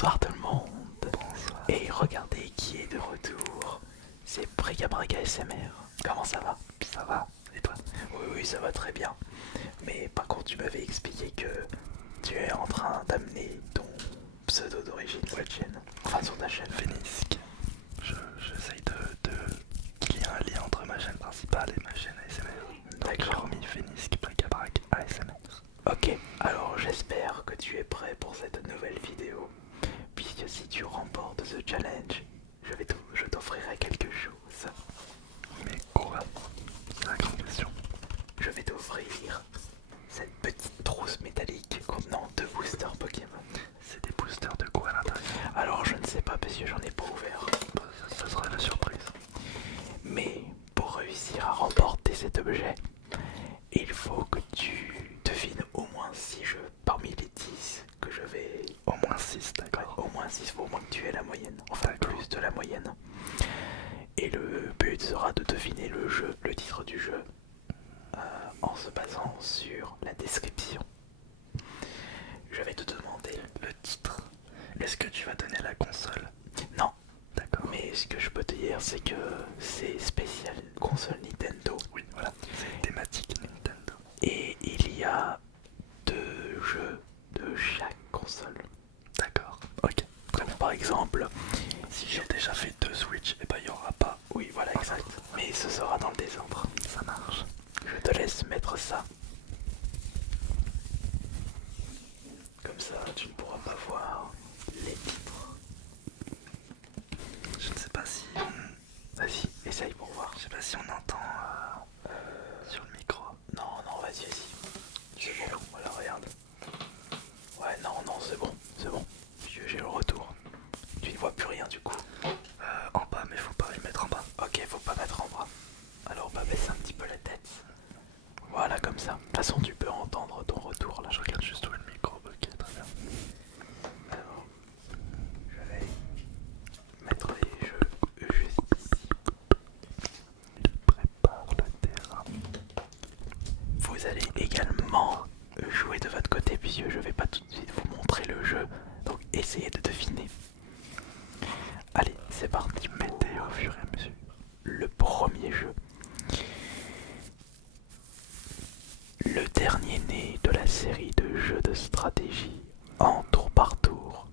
Bonsoir tout le monde. Bonsoir. Et regardez qui est de retour. C'est Brigabraga SMR. Comment ça va? Ça va? Et toi? Oui, ça va très bien. Mais par contre, tu m'avais expliqué que tu es en train d'amener ton pseudo d'origine sur cette chaîne. Enfin, sur ta chaîne. Fénisque. J'essaye qu'il y ait un lien entre ma chaîne principale et ma chaîne ASMR. Donc j'ai remis Fénisque Bric-à-Brac ASMR. Ok, alors j'espère que tu es prêt pour cette nouvelle vidéo. Puisque si tu remportes ce challenge, je t'offrirai quelque chose. Mais quoi? C'est la grande question. Je vais t'offrir cette petite trousse métallique contenant 2 boosters Pokémon. C'est des boosters de quoi à l'intérieur? Alors je ne sais pas parce que j'en ai pas ouvert. Ça sera la surprise. Mais pour réussir à remporter cet objet, il faut que tu devines au moins 6 jeux parmi les 10 que je vais... Au moins 6, d'accord. Au moins 6, faut au moins que tu aies la moyenne. Enfin plus de la moyenne. Et le but sera de deviner le jeu, le titre du jeu, en se basant sur la description. Je vais te demander le titre. Est-ce que tu vas donner la console? Non. D'accord. Mais ce que je peux te dire, c'est que c'est spécial console Nintendo. Oui, voilà. C'est thématique Nintendo. Et il y a 2 jeux de chaque console. D'accord. Ok. Très bien. Par exemple, Si j'ai déjà fait 2 Switch, et bah il n'y aura pas. oui, voilà, exact. Mais ce sera dans le désordre. Ça marche. Je te laisse mettre ça. Comme ça, tu ne pourras pas voir les titres. Je ne sais pas si. Vas-y, essaye pour voir. Je sais pas si on entend sur le micro. Non, vas-y. C'est bon, voilà, regarde. Ouais, non, c'est bon. J'ai le retour. Tu ne vois plus rien du coup. En bas, mais faut pas les mettre en bas. Ok, faut pas mettre en bras. Alors on va baisser un petit peu la tête. Voilà, comme ça. De toute façon, tu peux entendre ton retour là. Je regarde juste où est le micro. Ok, très bien. Alors, je vais mettre les jeux juste ici. Il prépare le terrain. Vous allez également jouer de votre côté puisque je vais pas tout de suite vous montrer le jeu. Donc essayez de deviner. Allez, c'est parti. Mettez au fur et à mesure. Le premier jeu. Le dernier né de la série de jeux de stratégie en tour par tour,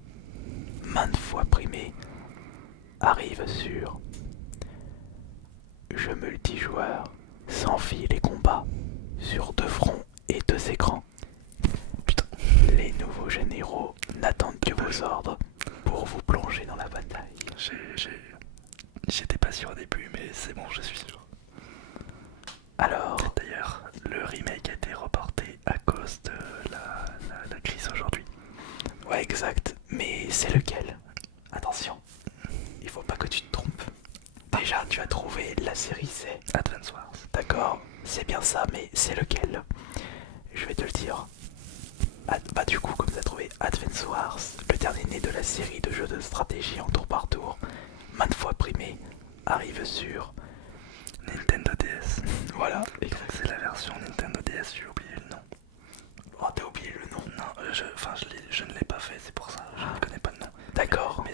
maintes fois primé, arrive sur jeu multijoueur, sans fil et combat, sur 2 fronts et 2 écrans. Putain, les nouveaux généraux n'attendent que vos ordres pour vous plonger dans la bataille. J'étais pas sûr au début, mais c'est bon, je suis sûr. Alors, D'ailleurs, le remake a été reporté à cause de la crise aujourd'hui. ouais, exact, mais c'est lequel? Attention, il faut pas que tu te trompes. Déjà, tu as trouvé la série C. Advance Wars. D'accord, c'est bien ça, mais c'est lequel? Je vais te le dire. Bah du coup, comme tu as trouvé Advance Wars, le dernier né de la série de jeux de stratégie en tour par tour, maintes fois primé, arrive sur... Nintendo DS. Voilà, Donc c'est la version Nintendo DS, j'ai oublié le nom. Oh, t'as oublié le nom. Non, je ne l'ai pas fait, c'est pour ça, je ne connais pas le nom. D'accord. Mais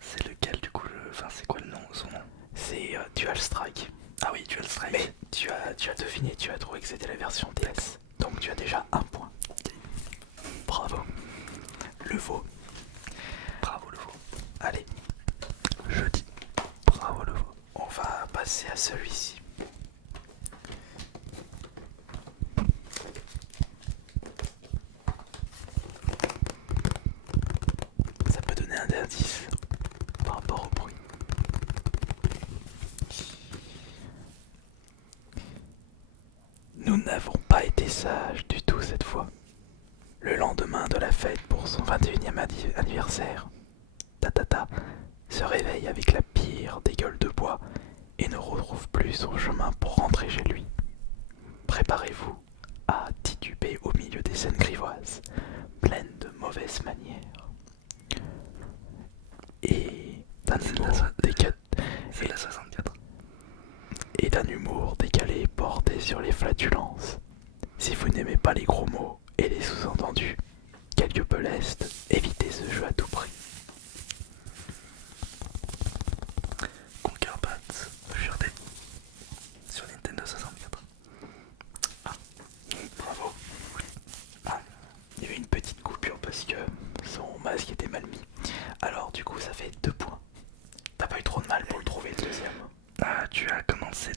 c'est lequel du coup enfin c'est quoi le nom, son nom? C'est Dual Strike. Ah oui, Dual Strike. Mais tu as deviné, tu as trouvé que c'était la version DS. Donc tu as déjà un point. Bravo. Le veau. Bravo le veau. Allez, Je dis bravo le veau. on va passer à celui-ci. Ça peut donner un indice par rapport au bruit. Nous n'avons pas été sages du tout cette fois. Le lendemain de la fête pour son 21e anniversaire, Tatata se réveille avec la pire des gueules de bois et ne retrouve plus son chemin pour rentrer chez lui. Préparez-vous à tituber au milieu des scènes grivoises, pleines de mauvaises manières. Et d'un C'est la 64. et d'un humour décalé porté sur les flatulences. Si vous n'aimez pas les gros mots et les sous-entendus, quelques parce que son masque était mal mis. Alors du coup ça fait 2 points. T'as pas eu trop de mal pour le trouver le deuxième. Ah, tu as commencé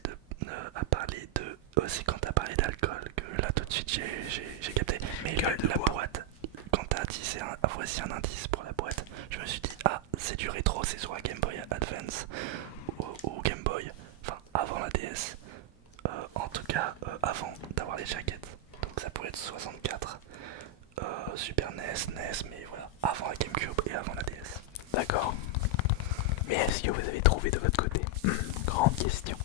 à parler de... Oh, c'est quand t'as parlé d'alcool que là tout de suite j'ai capté. Mais que la boîte, quand t'as dit voici un indice pour la boîte, je me suis dit ah c'est du rétro, c'est sur la Game Boy Advance ou Game Boy, enfin avant la DS. En tout cas avant d'avoir les jaquettes. Donc ça pourrait être 64, Super NES, NES, mais voilà, avant la GameCube et avant la DS. D'accord. Mais est-ce que vous avez trouvé de votre côté? Grande question.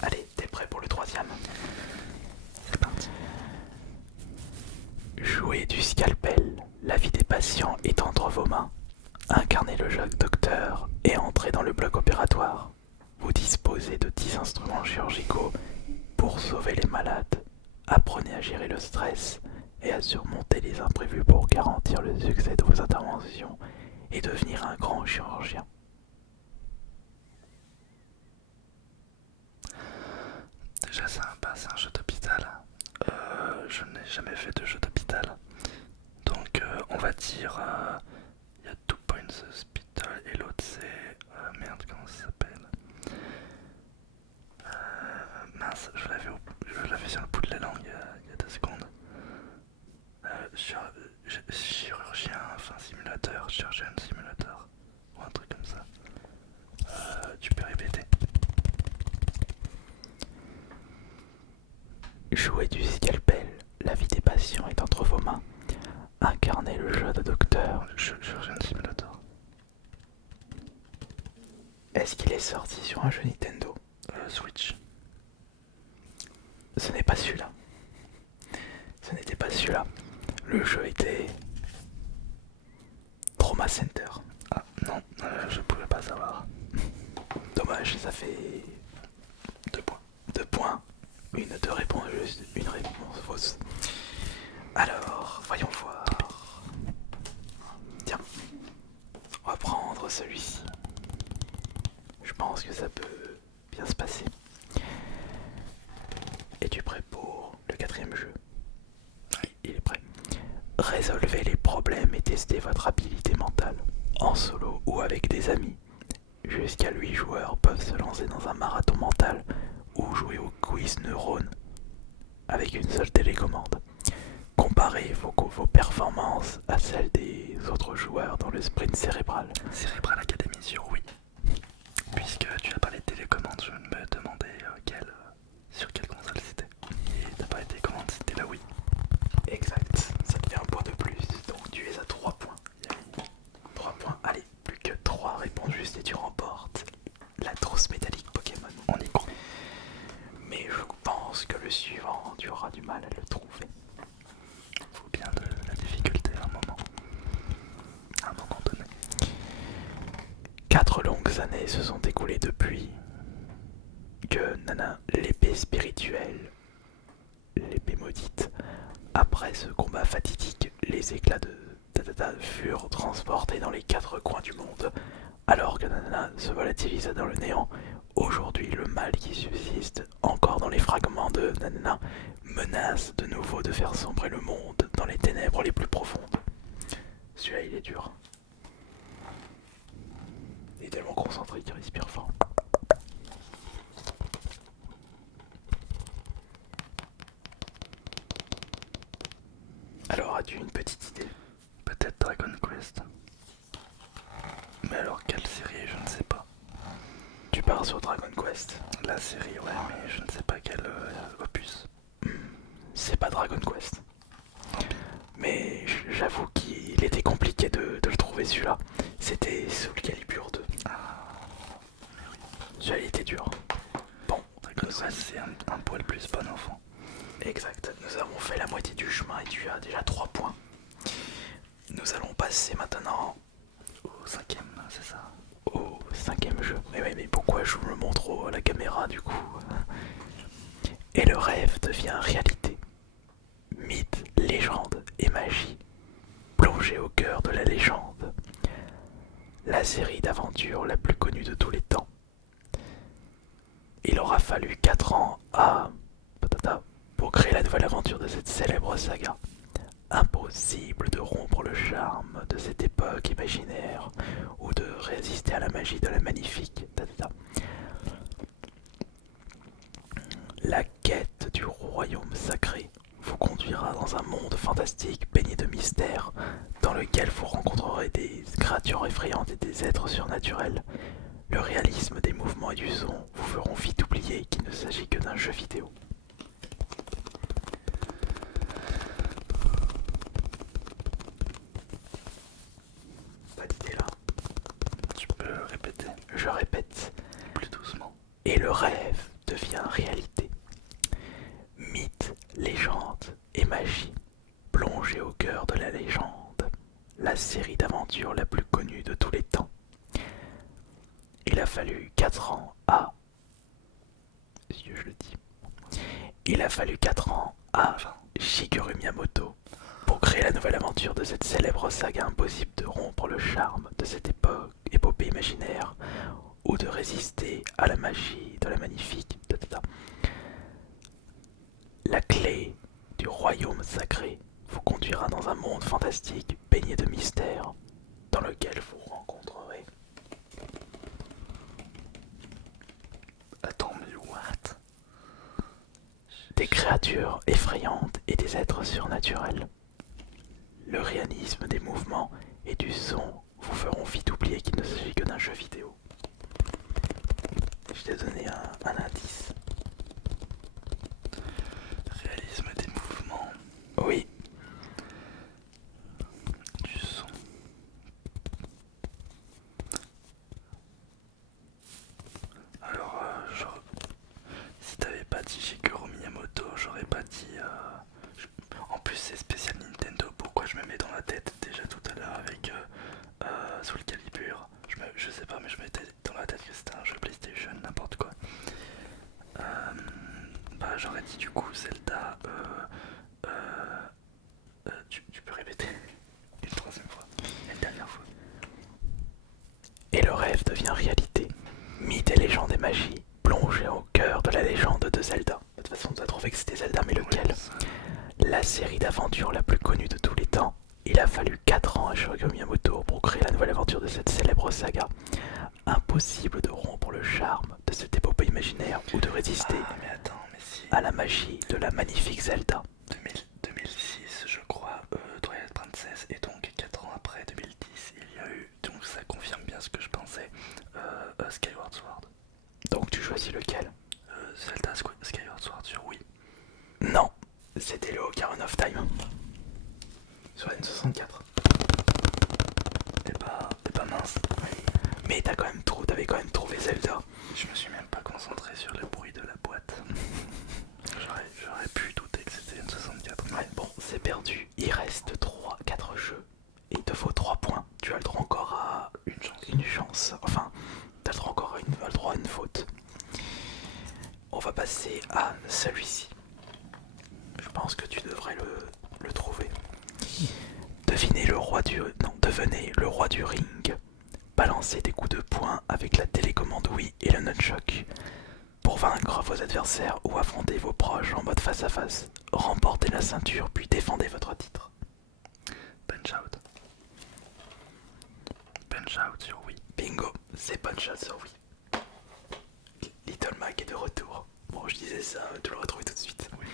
Allez, t'es prêt pour le troisième? C'est parti. Jouez du scalpel, la vie des patients est entre vos mains. Incarnez le jeune docteur et entrez dans le bloc opératoire. Vous disposez de 10 instruments chirurgicaux pour sauver les malades. Apprenez à gérer le stress et à surmonter les imprévus pour garantir le succès de vos interventions et devenir un grand chirurgien. Déjà c'est un jeu d'hôpital. Je n'ai jamais fait de jeu d'hôpital. Donc on va dire il y a 2 Points Hospital et l'autre c'est merde comment ça s'appelle, mince je l'avais sur le bout de la langue il y a 2 secondes. Chirurgien, enfin simulateur, chirurgien simulateur ou un truc comme ça. Tu peux répéter? Jouez du scalpel, la vie des patients est entre vos mains. Incarnez le jeu de docteur. Chirurgien simulator. Est-ce qu'il est sorti sur un jeu Nintendo? Switch. Ce n'est pas celui-là. Ce n'était pas celui-là. Le jeu était Trauma Center. Ah non, je pouvais pas savoir. Dommage, ça fait 2 points. 2 points. Deux réponses justes, une réponse fausse. Alors, voyons voir. Tiens, on va prendre celui-ci. Je pense que ça peut bien se passer. Es-tu prêt pour le 4e jeu? Oui, il est prêt. Résolvez les problèmes et testez votre habilité mentale, en solo ou avec des amis. Jusqu'à 8 joueurs peuvent se lancer dans un marathon mental ou jouer au quiz neurone avec une seule télécommande. Comparez vos performances à celles des autres joueurs dans le sprint cérébral. Cérébral Academy sur oui. Puisque tu as parlé de télécommande, je me demandais sur quelle console c'était. Et t'as parlé de télécommande, c'était la Wii. Exact, ça te fait un point de plus, donc tu es à 3 points. 3 points, allez, plus que 3 réponses justes et tu remportes la trousse métallique Pokémon. On y croit. Mais je pense que le suivant, tu auras du mal à le trouver. Faut bien de la difficulté à un moment donné. 4 longues années se sont écoulées depuis que l'épée spirituelle, l'épée maudite, après ce combat fatidique, les éclats de Tatata furent transportés dans les 4 coins du monde, alors que Nanana se volatilisa dans le néant. Aujourd'hui, le mal qui subsiste encore dans les fragments de Nanana menace de nouveau de faire sombrer le monde dans les ténèbres les plus profondes. Celui-là, il est dur. Il est tellement concentré qu'il respire fort. Alors, as-tu une petite idée? Peut-être Dragon Quest. Mais alors quelle série, je ne sais pas. Tu pars sur Dragon Quest. La série, ouais, mais je ne sais pas quel opus. C'est pas Dragon Quest. Mais j'avoue qu'il était compliqué de le trouver celui-là. C'était Soul Calibur 2. Celui-là il était dur. Bon, Dragon Quest c'est un poil plus bon enfant. Exact, nous avons fait la moitié du chemin et tu as déjà 3 points. Nous allons passer maintenant au 5e, c'est ça? Au 5e jeu. Mais pourquoi je me montre à la caméra du coup? Et le rêve devient réalité. Mythe, légende et magie. Plongé au cœur de la légende. La série d'aventures la plus connue de tous les temps. Il aura fallu 4 ans pour créer la nouvelle aventure de cette célèbre saga. Imposée Impossible de rompre le charme de cette époque imaginaire ou de résister à la magie de la magnifique. La quête du royaume sacré vous conduira dans un monde fantastique baigné de mystères, dans lequel vous rencontrerez des créatures effrayantes et des êtres surnaturels. Le réalisme des mouvements et du son vous feront vite oublier qu'il ne s'agit que d'un jeu vidéo. Pas d'idée là. Tu peux répéter Je répète. plus doucement. Et le rêve devient réalité. Mythe, légende et magie, plongez au cœur de la légende, la série d'aventures la plus connue de tous les temps. Il a fallu 4 ans à... Est-ce que je le dis? Il a fallu 4 ans à Shigeru Miyamoto pour créer la nouvelle aventure de cette célèbre saga. Impossible de rompre le charme de cette épopée imaginaire ou de résister à la magie de la magnifique. La clé du royaume sacré vous conduira dans un monde fantastique baigné de mystères, dans lequel vous rencontrerez... Attends, mais what? Des créatures effrayantes et des êtres surnaturels. Le réalisme des mouvements et du son vous feront vite oublier qu'il ne s'agit que d'un jeu vidéo. Je t'ai donné un indice. Réalisme des mouvements, Oui, du son. Alors, si t'avais pas dit Shigeru Miyamoto, j'aurais pas dit. En plus, c'est spécial Nintendo. Pourquoi je me mets dans la tête déjà tout à l'heure avec Soul Calibur? Je sais pas, mais je me mettais dans la tête que c'était un jeu PlayStation, n'importe quoi. Bah, j'aurais dit du coup Zelda. Tu peux répéter une troisième fois, une dernière fois. et le rêve devient réalité. Mythes et légendes et magie, plongez au cœur de la légende de Zelda. De toute façon, on a trouvé que c'était Zelda, mais lequel? La série d'aventures la plus connue de tous les temps. Il a fallu 4 ans à Shigeru Miyamoto pour créer la nouvelle aventure de cette célèbre saga. Impossible de rompre le charme de cette épopée imaginaire ou de résister Mais attends, mais si. à la magie de la magnifique Zelda. 2006, je crois, Twilight Princess, et donc 4 ans après, 2010, il y a eu, donc ça confirme bien ce que je pensais, Skyward Sword. Donc tu choisis lequel? Zelda Skyward Sword sur Wii. Non, c'était le Ocarina of Time. Sur N64. Et bah mince. Mais t'avais quand même trouvé Zelda. Je me suis même pas concentré sur le bruit de la boîte. J'aurais pu douter que c'était une 64. Ouais, bon, c'est perdu. Il reste 4 jeux. Et il te faut 3 points. Tu as le droit encore à une chance. Enfin, t'as le droit encore à une faute. On va passer à celui-ci. Je pense que tu devrais le trouver. Devenez le roi du ring. Balancez des coups de poing avec la télécommande Wii et le nunchuk. Pour vaincre vos adversaires ou affronter vos proches en mode face à face, remportez la ceinture puis défendez votre titre. Punch Out. Punch Out sur Wii. Bingo, c'est Punch Out sur Wii. Little Mac est de retour. Bon, je disais ça, tu le retrouves tout de suite. Oui.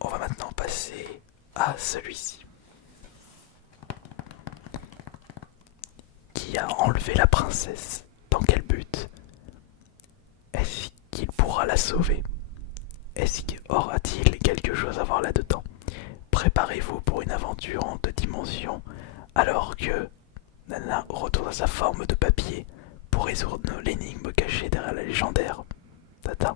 On va maintenant passer à celui-ci. Qui a enlevé la princesse? Dans quel but? Est-ce qu'il pourra la sauver? Est-ce qu'il aura-t-il quelque chose à voir là-dedans? Préparez-vous pour une aventure en 2 dimensions alors que Nana retourne à sa forme de papier pour résoudre l'énigme cachée derrière la légendaire Tata.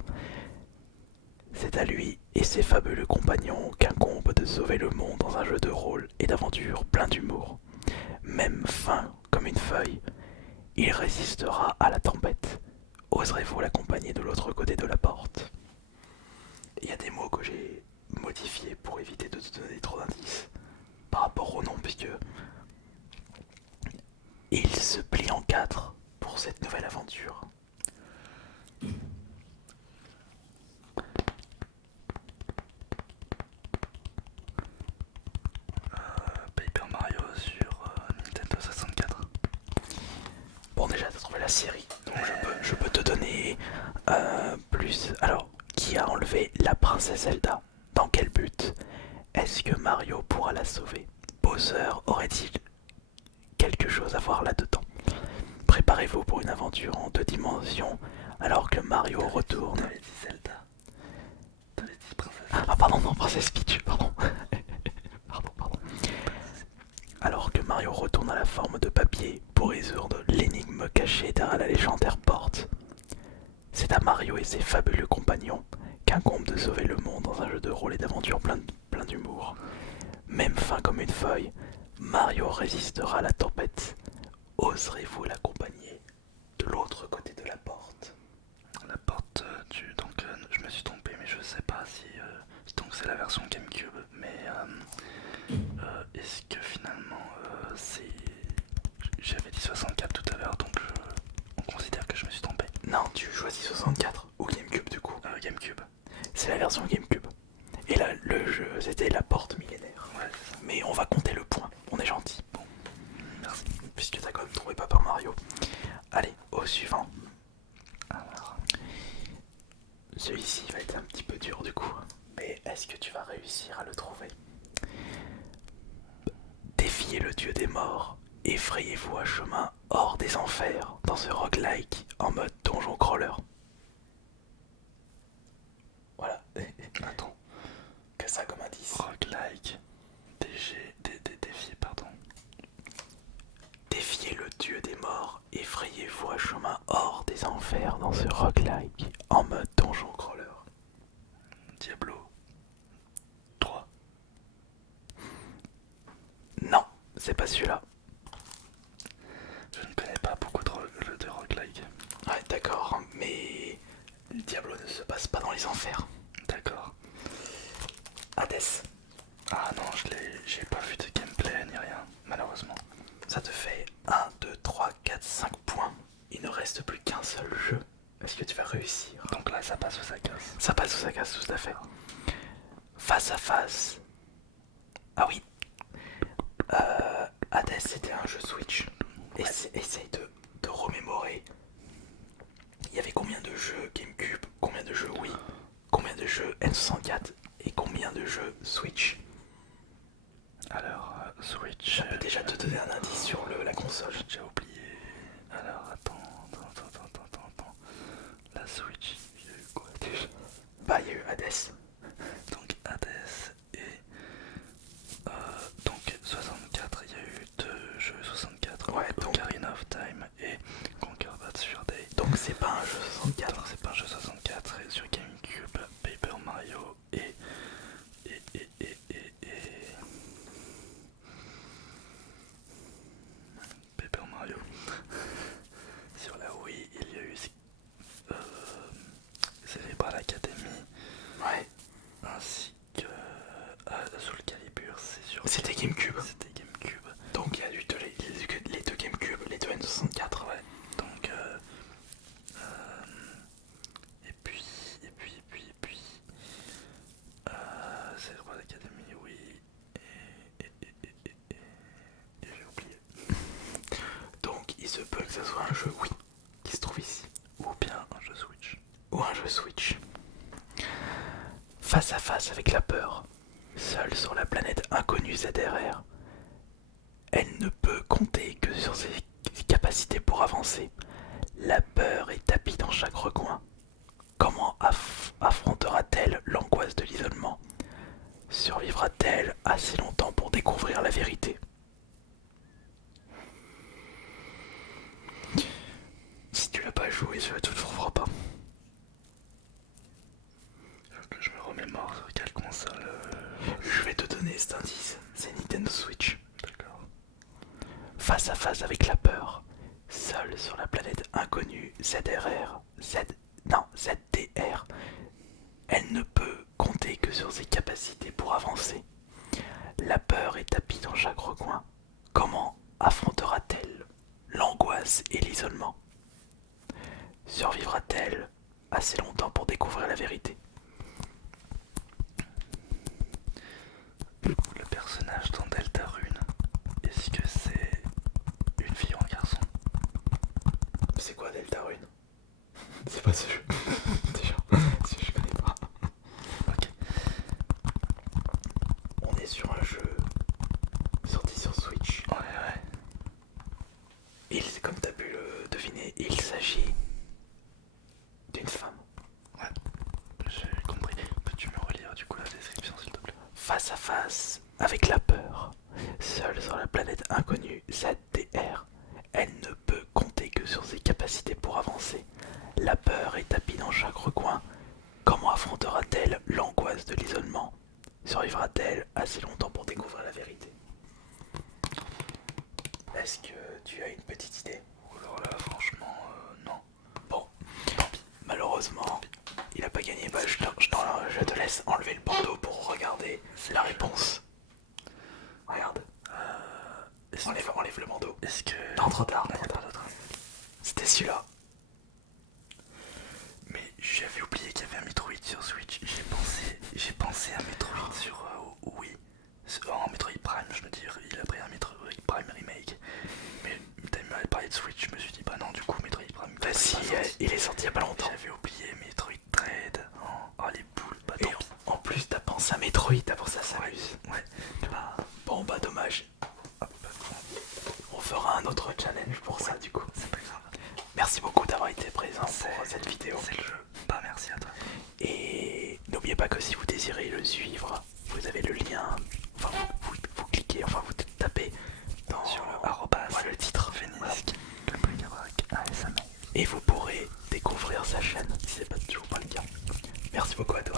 C'est à lui et ses fabuleux compagnons qu'incombe de sauver le monde dans un jeu de rôle et d'aventure plein d'humour. Même fin comme une feuille, il résistera à la tempête. Oserez-vous l'accompagner de l'autre côté de la porte? Il y a des mots que j'ai modifiés pour éviter de te donner trop d'indices par rapport au nom, puisque il se plie en 4 pour cette nouvelle aventure. la série. Donc je peux te donner plus. Alors, qui a enlevé la princesse Zelda? Dans quel but? Est-ce que Mario pourra la sauver? Bowser aurait-il quelque chose à voir là-dedans? Préparez-vous pour une aventure en 2 dimensions alors que Mario retourne. T'avais dit Zelda. T'avais dit princesse. Ah pardon, non, princesse Peach, pardon. Pardon. Alors que Mario retourne à la forme de papier pour résoudre l'énigme cachée derrière la légendaire porte. C'est à Mario et ses fabuleux compagnons qu'incombe de sauver le monde dans un jeu de rôle et d'aventure plein d'humour. Même fin comme une feuille, Mario résistera à la tempête. Oserez-vous l'accompagner de l'autre côté de la porte? La porte du... Donc je me suis trompé, mais je sais pas si... donc c'est la version GameCube, mais est-ce que finalement c'est... J'avais dit 64 tout à l'heure, donc on considère que je me suis trompé. Non, tu choisis 64 ou GameCube du coup. GameCube. C'est la version GameCube. Et là, le jeu, c'était la porte millénaire. Ouais. Mais on va compter le point, on est gentil. Bon, merci. Puisque t'as quand même trouvé Paper Mario. Allez, au suivant. Alors, celui-ci va être un petit peu dur du coup. Mais est-ce que tu vas réussir à le trouver? Défiez le dieu des morts. Effrayez-vous un chemin hors des enfers dans ce roguelike en mode donjon crawler. Voilà. attends. Que ça comme indice. Roguelike. Défier, pardon. Défiez le dieu des morts. Effrayez-vous un chemin hors des enfers dans ce roguelike en mode donjon crawler. Diablo 3. Non, c'est pas celui-là. Je ne connais pas beaucoup de roguelike. Ouais, d'accord, mais le Diablo ne se passe pas dans les enfers. D'accord. Hades. Ah non, j'ai pas vu de gameplay ni rien, malheureusement. Ça te fait 1, 2, 3, 4, 5 points. Il ne reste plus qu'un seul jeu. Est-ce que tu vas réussir? Donc là, ça passe ou ça casse? Ça passe ou ça casse, tout à fait. Face à face. Ah oui. Hades, c'était un jeu Switch. Essaye de remémorer. Il y avait combien de jeux GameCube, combien de jeux Wii, combien de jeux N64 et combien de jeux Switch? Alors, Switch... Ça peut déjà te donner un indice sur la console. J'ai déjà oublié. Alors, attends. La Switch, il y a eu quoi déjà? Bah, il y a eu Hades. Donc, Hades et... donc, 64, il y a eu 2 jeux 64. Ouais, donc... Ocarina of Time et Conquer Bad Fur Day. Donc c'est pas un jeu 64. Donc, c'est pas un jeu 64 et sur GameCube, Paper Mario et... Paper Mario. Sur la Wii, il y a eu Cerebral Academy. Ouais. Ainsi que Soul Calibur, c'est sûr. C'était GameCube. C'était GameCube. Donc il y a eu les deux GameCube, les deux N64. Ouais. Donc et puis Cerebral Academy, oui. Et j'ai oublié. Donc il se peut que ce soit un jeu Wii qui se trouve ici. Ou bien un jeu Switch. Ou un jeu Switch. Face à face avec la peur, seule sur la planète inconnue ZRR, elle ne peut compter que sur ses capacités pour avancer. La peur est tapie dans chaque recoin. Comment affrontera-t-elle l'angoisse de l'isolement? Survivra-t-elle assez longtemps pour découvrir la vérité? Si tu l'as pas joué, tu ne le trouveras pas. Faut que je me remémore sur quelle console. Je vais te donner cet indice, c'est Nintendo Switch. D'accord. Face à face avec la peur, seule sur la planète inconnue ZRR, ZDR, elle ne peut compter que sur ses capacités pour avancer. La peur est tapie dans chaque recoin. Comment affrontera-t-elle l'angoisse et l'isolement? Survivra-t-elle assez longtemps pour découvrir la vérité? Le personnage dans Deltarune, est-ce que c'est une fille ou un garçon? C'est quoi est sur un jeu sorti sur Switch. Ouais. Comme t'as pu le deviner, il s'agit d'une femme. Ouais, j'ai compris. Peux-tu me relire du coup la description s'il te plaît? Face à face avec la peur, seule sur la planète inconnue ZDR, elle ne peut compter que sur ses capacités pour avancer. La peur est tapie dans chaque recoin. Comment affrontera-t-elle l'angoisse de l'isolement? Survivra-t-elle assez longtemps pour découvrir la vérité? Est-ce que tu as une petite idée? Alors là, franchement, non. Bon, malheureusement, il a pas gagné. Bah, je te laisse enlever le bandeau pour regarder la réponse. Regarde. Enlève le bandeau. Est-ce que... Non, trop tard. Non, trop tard. C'était celui-là. Mais j'avais oublié qu'il y avait un Metroid sur Switch. J'ai pensé à Metroid sur Wii. En Metroid Prime, je veux dire, il a pris un Metroid Prime Remake. Mais t'as m'avais parlé de Switch, je me suis dit, bah non, du coup, Metroid Prime. Bah si, il est sorti il y a pas longtemps. J'avais oublié Metroid Dread. Oh, les boules, bah Et tant pis. en plus, t'as pensé à Metroid, t'as pensé à Samus. Ouais. Bah, Bon, bah dommage. hop, On fera un autre challenge pour ça, du coup. c'est pas grave. Merci beaucoup d'avoir été présent pour cette vidéo. C'est le jeu. Bah merci à toi. Et n'oubliez pas que si vous désirez le suivre, vous avez le lien. Enfin, vous cliquez, enfin vous tapez Sur le arrobas, voilà, le titre. Fénisque, le bric-à-brac, ASMR. Et vous pourrez découvrir sa chaîne si c'est pas toujours pas le cas. Merci beaucoup à toi.